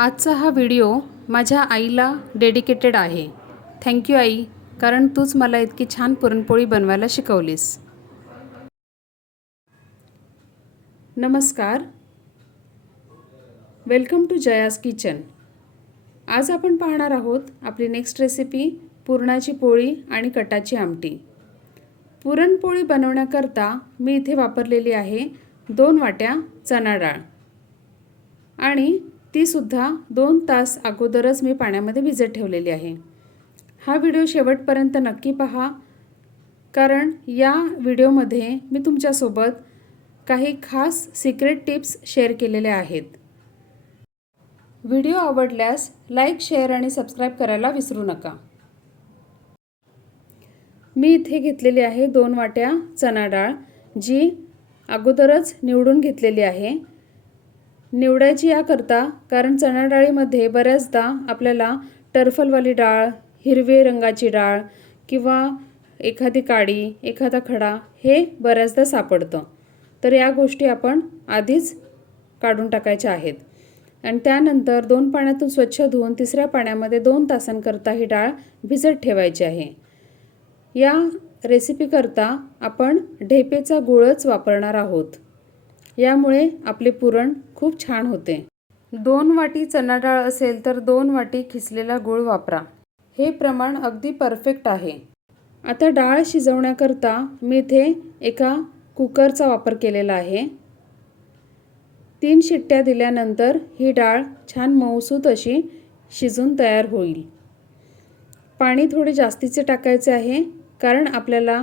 आजचा हा व्हिडिओ माझ्या आईला डेडिकेटेड आहे. थँक्यू आई, कारण तूच मला इतकी छान पुरणपोळी बनवायला शिकवलीस. नमस्कार, वेलकम टू जयाज किचन. आज आपण पाहणार आहोत आपली नेक्स्ट रेसिपी पुरणाची पोळी आणि कटाची आमटी. पुरणपोळी बनवण्याकरता मी इथे वापरलेली आहे 2 वाट्या चणा डाळ आणि ती सुद्धा 2 तास अगोदरच मी पाण्यामध्ये भिजत ठेवलेली आहे. हा व्हिडिओ शेवटपर्यंत नक्की पहा, कारण या व्हिडिओमध्ये मी तुमच्यासोबत काही खास सिक्रेट टिप्स शेअर केलेल्या आहेत. व्हिडिओ आवडल्यास लाईक, शेअर आणि सबस्क्राईब करायला विसरू नका. मी इथे घेतलेली आहे 2 वाट्या चणा डाळ, जी अगोदरच निवडून घेतलेली आहे. निवडायची याकरता कारण चणा डाळीमध्ये बऱ्याचदा आपल्याला टरफलवाली डाळ, हिरवे रंगाची डाळ किंवा एखादी काडी, एखादा खडा हे बऱ्याचदा सापडतं. तर या गोष्टी आपण आधीच काढून टाकायच्या आहेत आणि त्यानंतर 2 पाण्यातून स्वच्छ धुवून तिसऱ्या पाण्यामध्ये 2 तासांकरता ही डाळ भिजत ठेवायची आहे. या रेसिपीकरता आपण ढेपेचा गूळच वापरणार आहोत. यामुळे आपले पुरण खूप छान होते. 2 वाटी चणा डाळ असेल तर 2 वाटी खिसलेला गूळ वापरा. हे प्रमाण अगदी परफेक्ट आहे. आता डाळ शिजवण्याकरता मी इथे एका कुकरचा वापर केलेला आहे. 3 शिट्ट्या दिल्यानंतर ही डाळ छान मऊसूत अशी शिजून तयार होईल. पाणी थोडे जास्तीचे टाकायचे आहे, कारण आपल्याला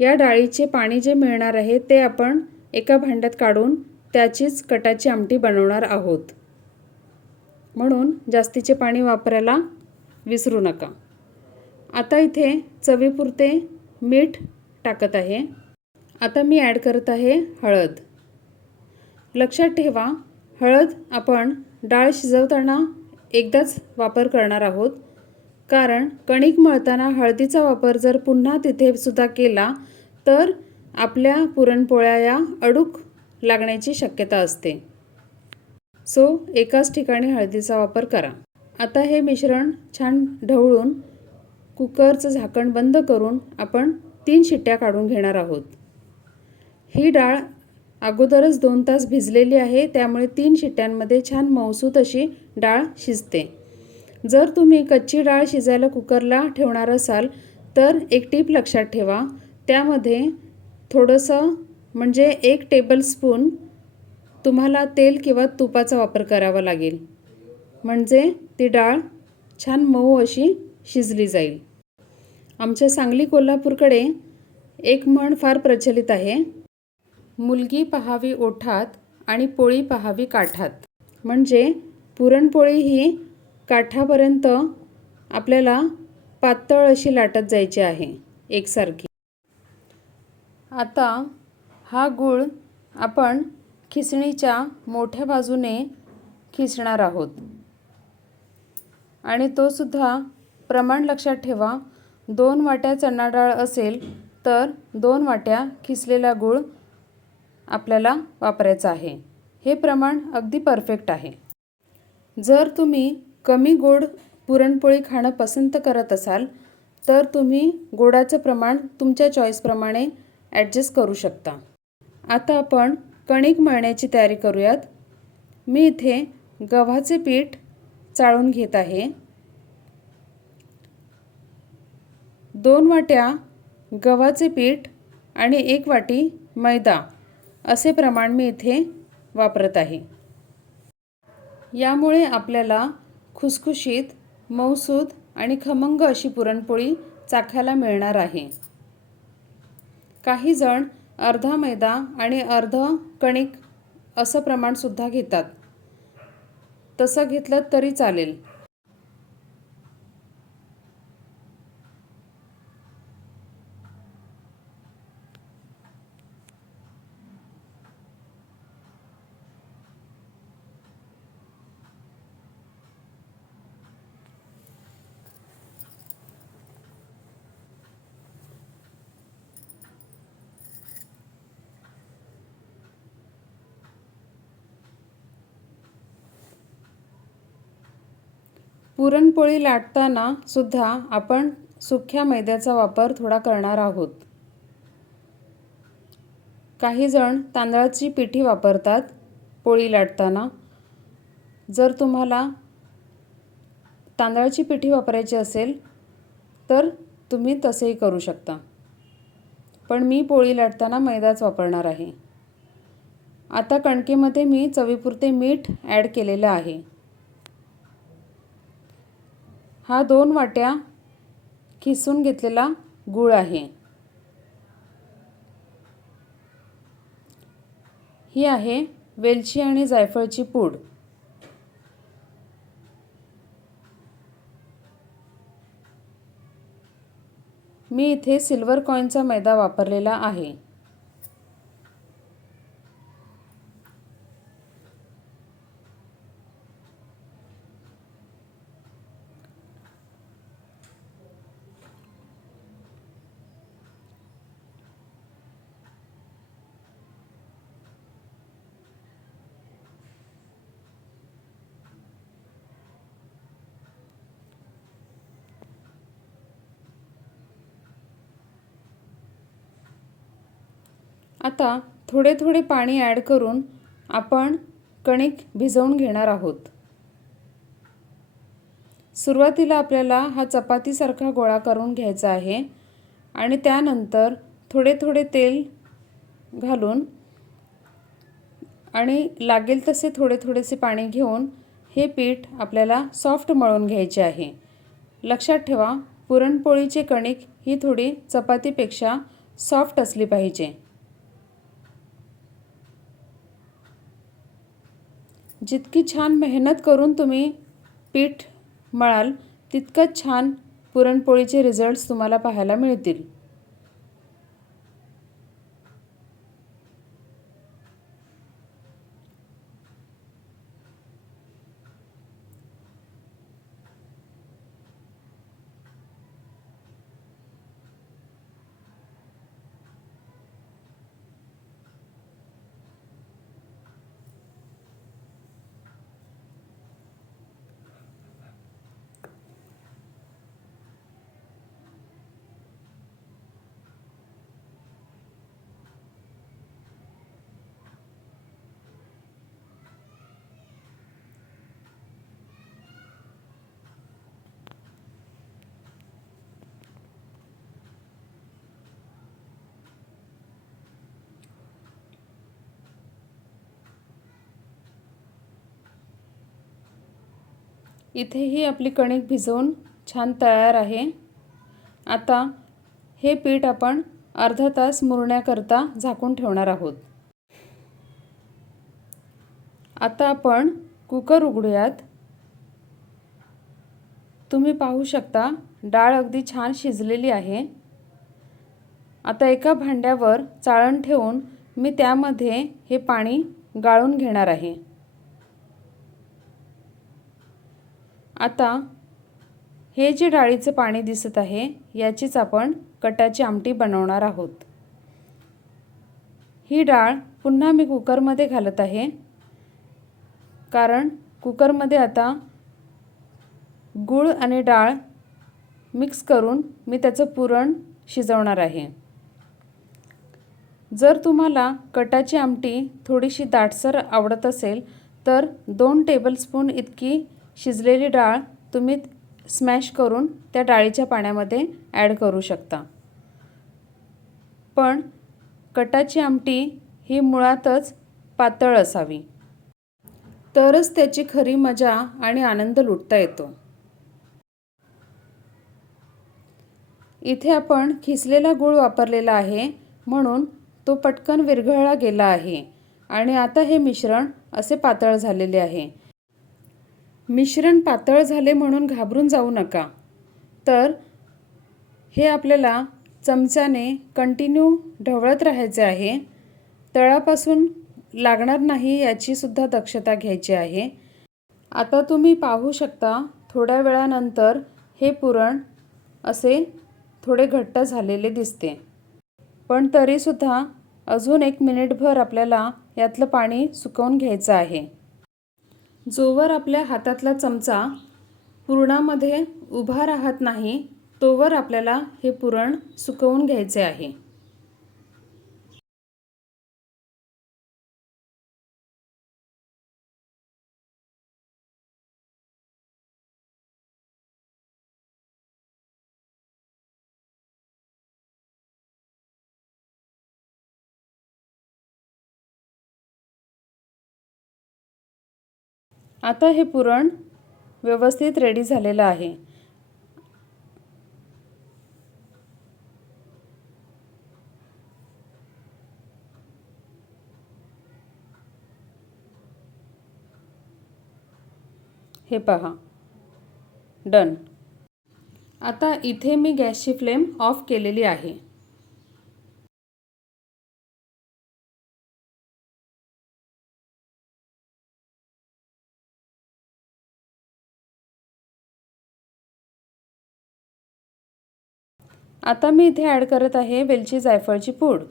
या डाळीचे पाणी जे मिळणार आहे ते आपण एका भांड्यात काढून त्याचीच कटाची आमटी बनवणार आहोत. म्हणून जास्तीचे पाणी वापरायला विसरू नका. आता इथे चवीपुरते मीठ टाकत आहे. आता मी ॲड करत आहे हळद. लक्षात ठेवा, हळद आपण डाळ शिजवताना एकदाच वापर करणार आहोत, कारण कणिक मळताना हळदीचा वापर जर पुन्हा तिथे सुद्धा केला तर आपल्या पुरणपोळ्या या अडूक लागण्याची शक्यता असते. सो एकाच ठिकाणी हळदीचा वापर करा. आता हे मिश्रण छान ढवळून कुकरचं झाकण बंद करून आपण 3 शिट्ट्या काढून घेणार आहोत. ही डाळ अगोदरच 2 तास भिजलेली आहे, त्यामुळे 3 शिट्ट्यांमध्ये छान मऊसूत अशी डाळ शिजते. जर तुम्ही कच्ची डाळ शिजायला कुकरला ठेवणार असाल तर एक टीप लक्षात ठेवा, त्यामध्ये थोडंसं म्हणजे 1 टेबलस्पून तुम्हाला तेल किंवा तुपाचा वापर करावा लागेल, म्हणजे ती डाळ छान मऊ अशी शिजली जाईल. आमच्या सांगली कोल्हापूरकडे एक म्हण फार प्रचलित आहे, मुलगी पहावी ओठात आणि पोळी पहावी काठात. म्हणजे पुरणपोळी ही काठापर्यंत आपल्याला पातळ अशी लाटत जायची आहे एकसारखी. आता हा गूळ आपण खिसणीच्या मोठ्या बाजूने खिसणार आहोत आणि तो सुद्धा प्रमाण लक्षात ठेवा. 2 वाट्या चणा डाळ असेल तर 2 वाट्या खिसलेला गूळ आपल्याला वापरायचा आहे. हे प्रमाण अगदी परफेक्ट आहे. जर तुम्ही कमी गोड पुरणपोळी खाणं पसंत करत असाल तर तुम्ही गोडाचं प्रमाण तुमच्या चॉईसप्रमाणे ॲडजस्ट करू शकता. आता आपण कणिक मळण्याची तयारी करूयात. मी इथे गव्हाचे पीठ चाळून घेत आहे. 2 वाट्या गव्हाचे पीठ आणि 1 वाटी मैदा असे प्रमाण मी इथे वापरत आहे. यामुळे आपल्याला खुसखुशीत, मऊसूत आणि खमंग अशी पुरणपोळी चाखायला मिळणार आहे. काही जण अर्धा मैदा आणि अर्ध कणिक असं प्रमाणसुद्धा घेतात. तसं घेतलं तरी चालेल. पुरणपोळी लाटताना सुद्धा आपण सुक्या मैद्याचा वापर थोडा करणार आहोत. काही जण तांदळाची पिठी वापरतात पोळी लाटताना. जर तुम्हाला तांदळाची पिठी वापरायची असेल तर तुम्ही तसेही करू शकता, पण मी पोळी लाटताना मैदाच वापरणार आहे. आता कणकेमध्ये मी चवीपुरते मीठ ॲड केलेलं आहे. हा 2 वाट्या खिसून घेतलेला गूळ आहे. ही आहे वेलची आणि जायफळची पूड. मी इथे सिल्वर कॉईनचा मैदा वापरलेला आहे. आता थोडे थोडे पाणी ॲड करून आपण कणिक भिजवून घेणार आहोत. सुरुवातीला आपल्याला हा चपातीसारखा गोळा करून घ्यायचा आहे आणि त्यानंतर थोडे थोडे तेल घालून आणि लागेल तसे थोडे थोडेसे पाणी घेऊन हे पीठ आपल्याला सॉफ्ट मळून घ्यायचे आहे. लक्षात ठेवा, पुरणपोळीचे कणिक ही थोडी चपातीपेक्षा सॉफ्ट असली पाहिजे. जितकी छान मेहनत करून तुम्ही पीठ मळाल तितकंच छान पुरणपोळीचे रिझल्ट्स तुम्हाला पाहायला मिळतील. इथेही आपली कणिक भिजवून छान तयार आहे. आता हे पीठ आपण अर्धा तास मुरण्याकरता झाकून ठेवणार आहोत. आता आपण कुकर उघडूयात. तुम्ही पाहू शकता डाळ अगदी छान शिजलेली आहे. आता एका भांड्यावर चाळण ठेवून मी त्यामध्ये हे पाणी गाळून घेणार आहे. आता हे जे डाळीचे पाणी दिसत आहे याचीच आपण कटाची आमटी बनवणार आहोत. ही डाळ पुन्हा मी कुकरमध्ये घालत आहे, कारण कुकरमध्ये आता गूळ आणि डाळ मिक्स करून मी त्याचं पुरण शिजवणार आहे. जर तुम्हाला कटाची आमटी थोडीशी दाटसर आवडत असेल तर 2 टेबलस्पून इतकी शिजलेली डाळ तुम्ही स्मॅश करून त्या डाळीच्या पाण्यामध्ये ॲड करू शकता. पण कटाची आमटी ही मुळातच पातळ असावी, तरच त्याची खरी मजा आणि आनंद लुटता येतो. इथे आपण खिसलेला गूळ वापरलेला आहे म्हणून तो पटकन विरघळला गेला आहे आणि आता हे मिश्रण असे पातळ झालेले आहे. मिश्रण पातळ झाले म्हणून घाबरून जाऊ नका, तर हे आपल्याला चमच्याने कंटिन्यू ढवळत राहायचे आहे. तळापासून लागणार नाही याची सुद्धा दक्षता घ्यायची आहे. आता तुम्ही पाहू शकता थोड्या वेळानंतर हे पुरण असे थोडे घट्ट झालेले दिसते, पण तरीसुद्धा अजून 1 मिनिटभर आपल्याला यातलं पाणी सुकवून घ्यायचं आहे. जोवर आपल्या हातातला चमचा पुरणामध्ये उभा राहत नाही तोवर आपल्याला हे पुरण सुकवून घ्यायचे आहे. आता हे पुरण व्यवस्थित रेडी झालेलं आहे. हे पहा, डन. आता इथे मी गॅसची फ्लेम ऑफ केलेली आहे. आता मी इथे ॲड करत आहे वेलची जायफळची पूड.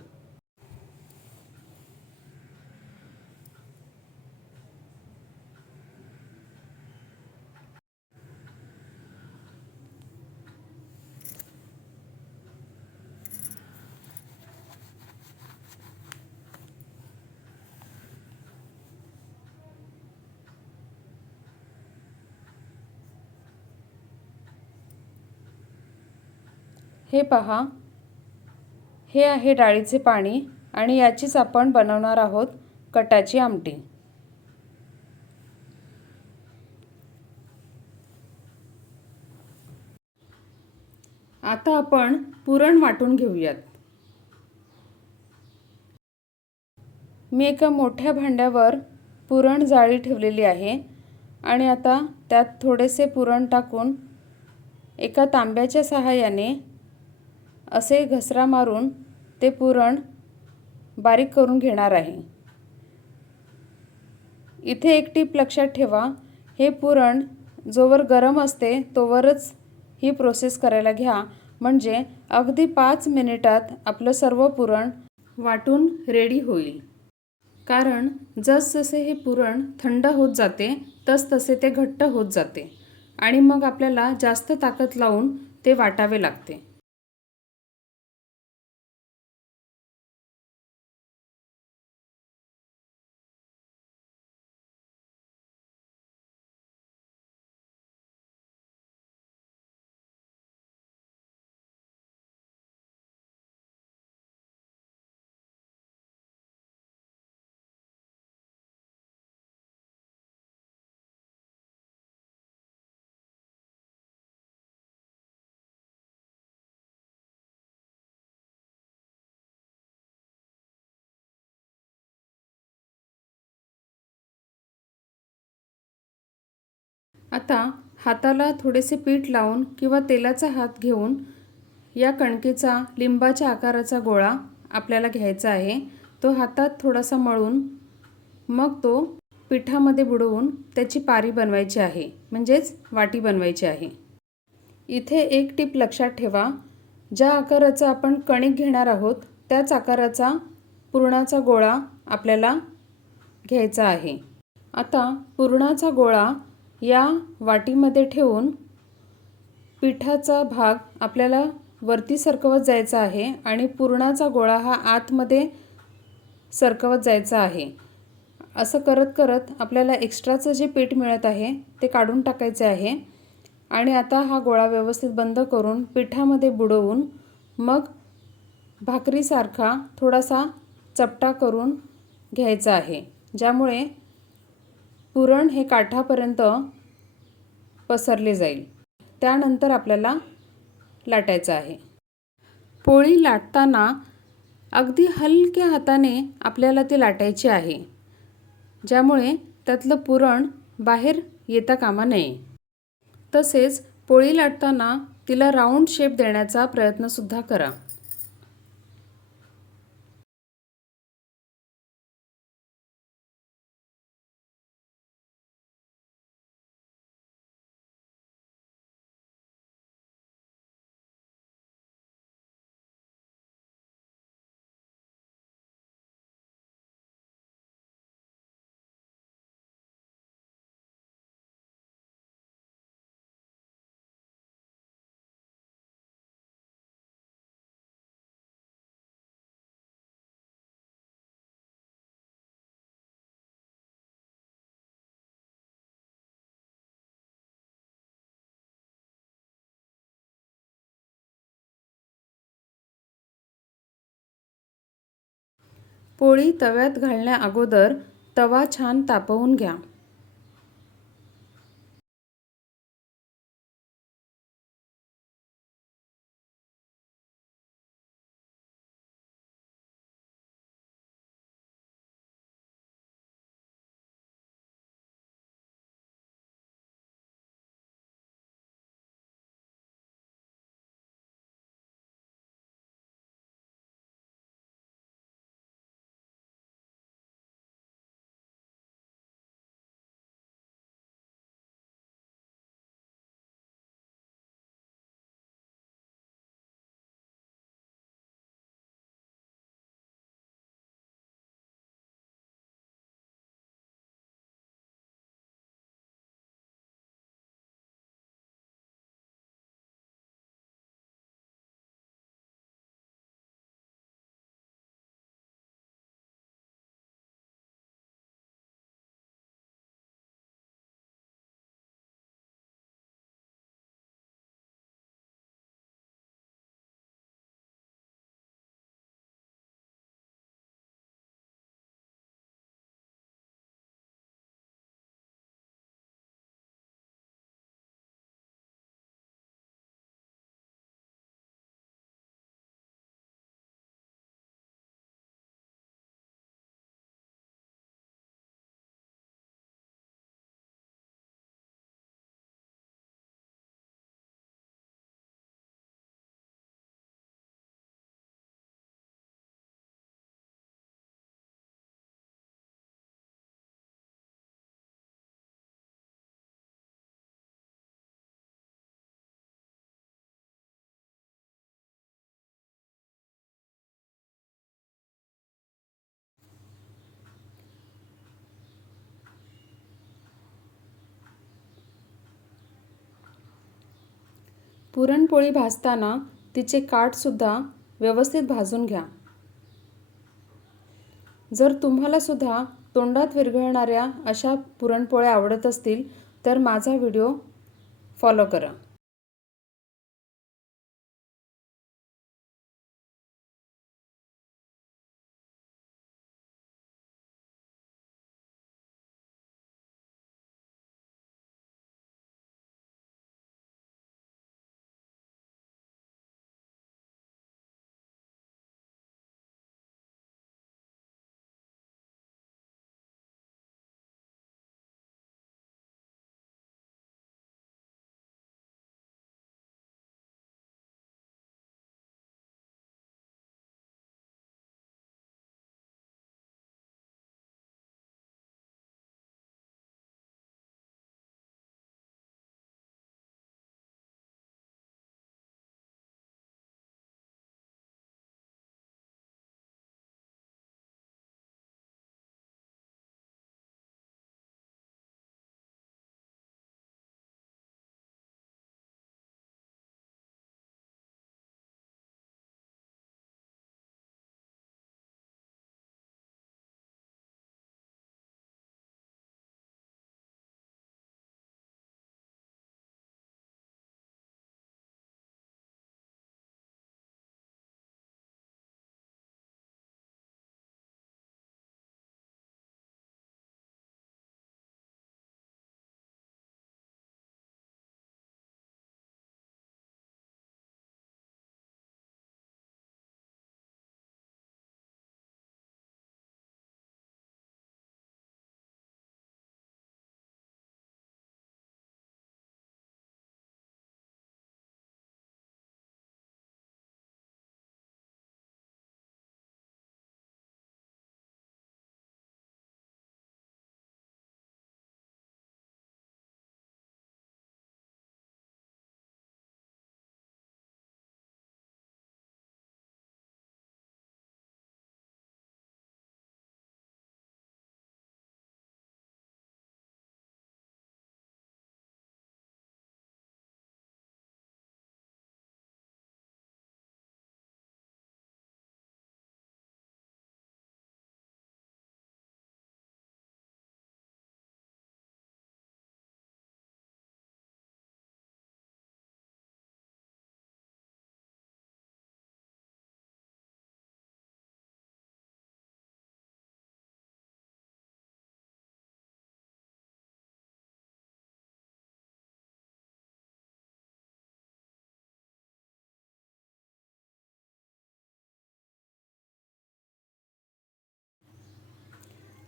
हे पहा, हे आहे डाळीचे पाणी आणि याचीच आपण बनवणार आहोत कटाची आमटी. आता आपण पुरण वाटून घेऊयात. मी एका मोठ्या भांड्यावर पुरण जाळी ठेवलेली आहे आणि आता त्यात थोडेसे पुरण टाकून एका तांब्याच्या सहाय्याने असे घसरा मारून ते पुरण बारीक करून घेणार आहे. इथे एक टीप लक्षात ठेवा, हे पुरण जोवर गरम असते तोवरच ही प्रोसेस करायला घ्या, म्हणजे अगदी 5 मिनिटात आपलं सर्व पुरण वाटून रेडी होईल. कारण जसजसे हे पुरण थंड होत जाते तसतसे ते घट्ट होत जाते आणि मग आपल्याला जास्त ताकद लावून ते वाटावे लागते. आता हाताला थोडेसे पीठ लावून किंवा तेलाचा हात घेऊन या कणकेचा लिंबाच्या आकाराचा गोळा आपल्याला घ्यायचा आहे. तो हातात थोडासा मळून मग तो पिठामध्ये बुडवून त्याची पारी बनवायची आहे, म्हणजेच वाटी बनवायची आहे. इथे एक टीप लक्षात ठेवा, ज्या आकाराचा आपण कणिक घेणार आहोत त्याच आकाराचा पुरणाचा गोळा आपल्याला घ्यायचा आहे. आता पुरणाचा गोळा या वाटीमध्ये ठेवून पिठाचा भाग आपल्याला वरती सरकवत जायचा आहे आणि पुरणाचा गोळा हा आतमध्ये सरकवत जायचा आहे. असं करत करत आपल्याला एक्स्ट्राचं जे पीठ मिळत आहे ते काढून टाकायचे आहे आणि आता हा गोळा व्यवस्थित बंद करून पिठामध्ये बुडवून मग भाकरीसारखा थोडासा चपटा करून घ्यायचा आहे, ज्यामुळे पुरण हे काठापर्यंत पसरले जाईल. त्यानंतर आपल्याला लाटायचं आहे. पोळी लाटताना अगदी हलक्या हाताने आपल्याला ती लाटायची आहे, ज्यामुळे त्यातलं पुरण बाहेर येता कामा नये. तसेच पोळी लाटताना तिला राऊंड शेप देण्याचा प्रयत्नसुद्धा करा. पोळी तव्यात घालण्या अगोदर तवा छान तापवून घ्या. पुरणपोळी भाजताना तिचे काठसुद्धा व्यवस्थित भाजून घ्या. जर तुम्हाला सुद्धा तोंडात विरघळणाऱ्या अशा पुरणपोळ्या आवडत असतील तर माझा व्हिडिओ फॉलो करा.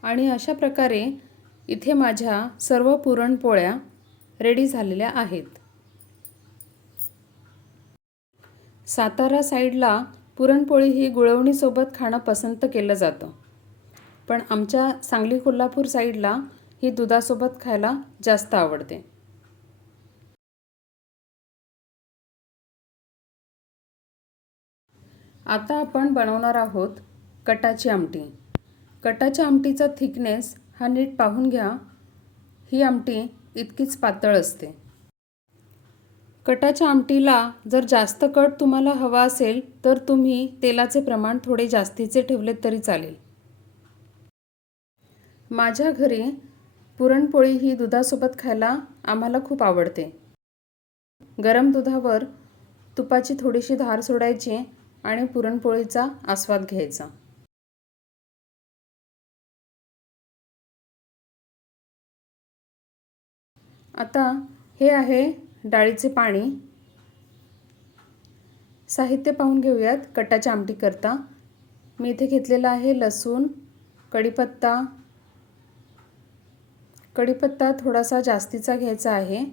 आणि अशा प्रकारे इथे माझ्या सर्व पुरणपोळ्या रेडी झालेल्या आहेत. सातारा साईडला पुरणपोळी ही गुळवणीसोबत खाणं पसंत केलं जातं, पण आमच्या सांगली कोल्हापूर साईडला ही दुधासोबत खायला जास्त आवडते. आता आपण बनवणार आहोत कटाची आमटी. कटाच्या आमटीचा थिकनेस हा नीट पाहून घ्या. ही आमटी इतकीच पातळ असते. कटाच्या आमटीला जर जास्त कट तुम्हाला हवा असेल तर तुम्ही तेलाचे प्रमाण थोडे जास्तीचे ठेवलेत तरी चालेल. माझ्या घरी पुरणपोळी ही दुधासोबत खायला आम्हाला खूप आवडते. गरम दुधावर तुपाची थोडीशी धार सोडायची आणि पुरणपोळीचा आस्वाद घ्यायचा. आता हे आहे डाळीचे पाणी. साहित्य पाहून घेऊयात कटाच्या आमटी करता. मी इथे घेतलेला आहे लसूण, कढीपत्ता. कढीपत्ता थोडासा जास्तीचा घ्यायचा आहे,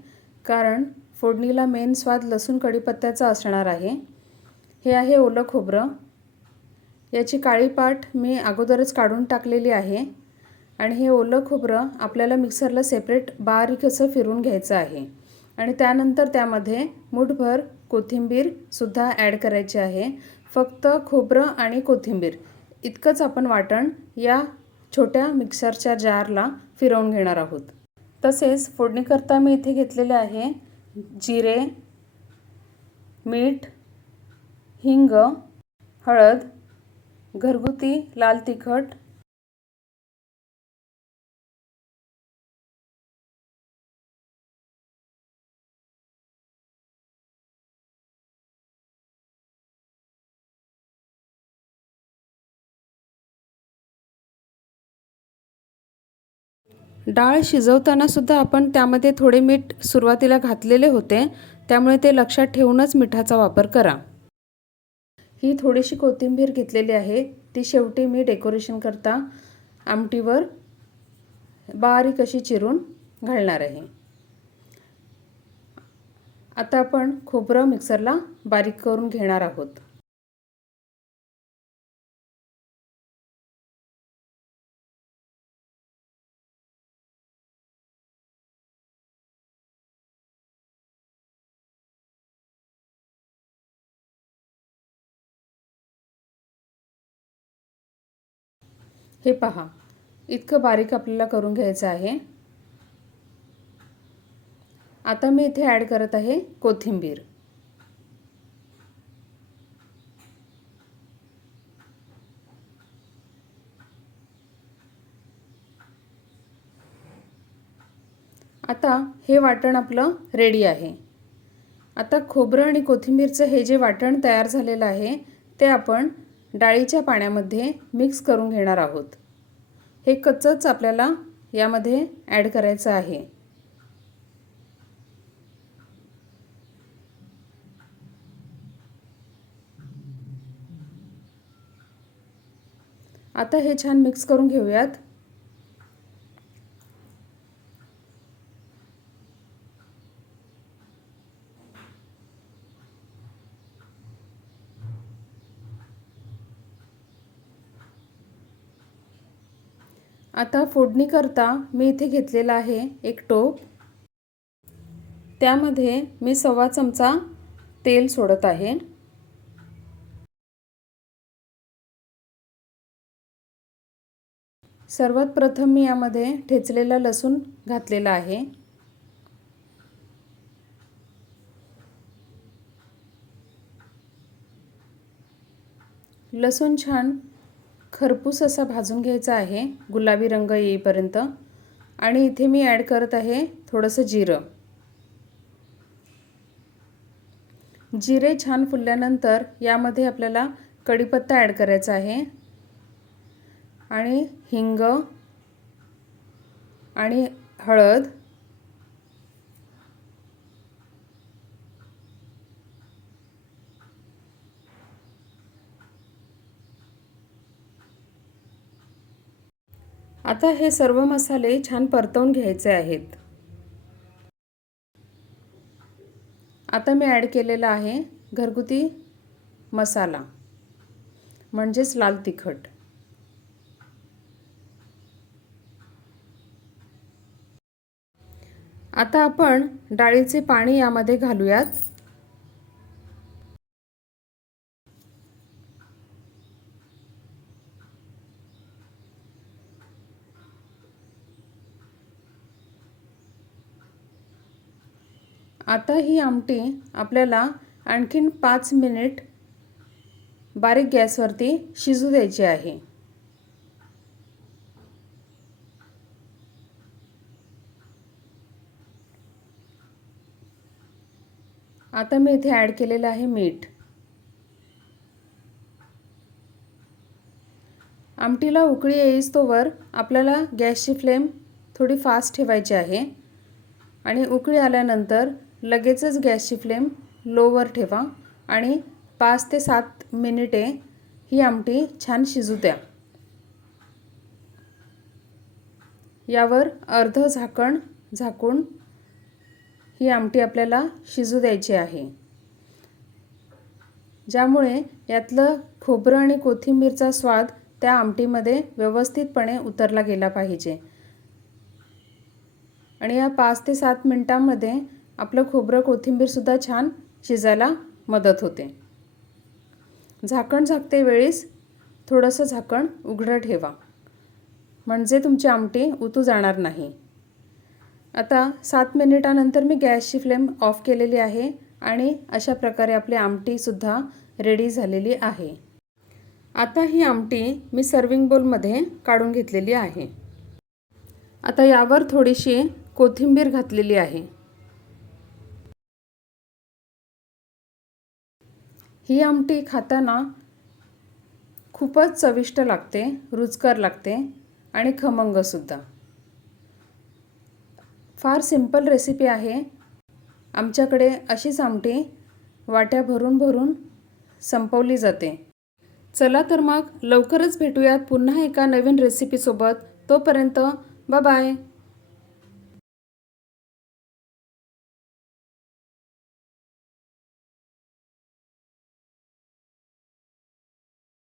कारण फोडणीला मेन स्वाद लसूण कढीपत्त्याचा असणार आहे. हे आहे ओलं खोबरं. याची काळी पाट मी अगोदरच काढून टाकलेली आहे आणि हे ओलं खोबरं आपल्याला मिक्सरला सेपरेट बारीक असं फिरून घ्यायचं आहे. आणि त्यानंतर त्यामध्ये मूठभर कोथिंबीरसुद्धा ॲड करायची आहे. फक्त खोबरं आणि कोथिंबीर इतकंच आपण वाटण या छोट्या मिक्सरच्या जारला फिरवून घेणार आहोत. तसेच फोडणीकरता मी इथे घेतलेले आहे जिरे, मीठ, हिंग, हळद, घरगुती लाल तिखट, डाळ शिजवताना सुद्धा आपण त्यामध्ये थोडे मीठ सुरुवातीला घातलेले होते, त्यामुळे ते लक्षात ठेवूनच मिठाचा वापर करा. ही थोडीशी कोथिंबीर घेतलेली आहे, ती शेवटी मी डेकोरेशन करता आमटीवर बारीक अशी चिरून घालणार आहे. आता आपण खोबरं मिक्सरला बारीक करून घेणार आहोत. हे पहा, इतकं बारीक आपल्याला करून घ्यायचं आहे. आता मी इथे ॲड करत आहे कोथिंबीर. आता हे वाटण आपलं रेडी आहे. आता खोबरं आणि कोथिंबीरचं हे जे वाटण तयार झालेलं आहे ते आपण डाळीच्या पाण्यामध्ये मिक्स करून घेणार आहोत. हे कच्चंच आपल्याला यामध्ये ॲड करायचं आहे. आता हे छान मिक्स करून घेऊयात. आता फोडणी करता मी इथे घेतलेला आहे एक टोप. त्यामध्ये मी 1/2 चमचा तेल सोडत आहे. सर्वात प्रथम मी यामध्ये ठेचलेला लसूण घातलेला आहे. लसूण छान खरपूस असा भाजून घ्यायचा आहे, गुलाबी रंग येईपर्यंत. आणि इथे मी ॲड करत आहे थोडंसं जिरं. जिरे छान फुलल्यानंतर यामध्ये आपल्याला कढीपत्ता ॲड करायचा आहे आणि हिंग आणि हळद, आता हे सर्व मसाले छान परतवून घ्यायचे आहेत. आता मी ॲड केलेला आहे घरगुती मसाला म्हणजेच लाल तिखट. आता आपण डाळीचे पाणी यामध्ये घालूयात. आता ही आमटी आपल्याला आणखीन 5 मिनिट बारीक गॅसवरती शिजू द्यायची आहे. आता मी इथे ॲड केलेलं आहे मीठ. आमटीला उकळी येईस्तोवर आपल्याला गॅसची फ्लेम थोडी फास्ट ठेवायची आहे आणि उकळी आल्यानंतर लगेचच गॅसची फ्लेम लोवर ठेवा आणि 5 ते 7 मिनिटे ही आमटी छान शिजू द्या. यावर अर्ध झाकण झाकून ही आमटी आपल्याला शिजू द्यायची आहे, ज्यामुळे यातलं खोबरं आणि कोथिंबीरचा स्वाद त्या आमटीमध्ये व्यवस्थितपणे उतरला गेला पाहिजे. आणि या 5 ते 7 मिनिटांमध्ये आपलं खोबरं कोथिंबीरसुद्धा छान शिजायला मदत होते. झाकण झाकते वेळेस थोडंसं झाकण उघडं ठेवा, म्हणजे तुमची आमटी उतू जाणार नाही. आता 7 मिनिटानंतर मी गॅसची फ्लेम ऑफ केलेली आहे आणि अशा प्रकारे आपली आमटीसुद्धा रेडी झालेली आहे. आता ही आमटी मी सर्विंग बोलमध्ये काढून घेतलेली आहे. आता यावर थोडीशी कोथिंबीर घातलेली आहे. ही आमटी खाताना खूपच चविष्ट लागते, रुचकर लागते आणि खमंगसुद्धा. फार सिंपल रेसिपी आहे. आमच्याकडे अशीच आमटी वाट्या भरून भरून संपवली जाते. चला तर मग लवकरच भेटूयात पुन्हा एका नवीन रेसिपीसोबत. तोपर्यंत बाय बाय.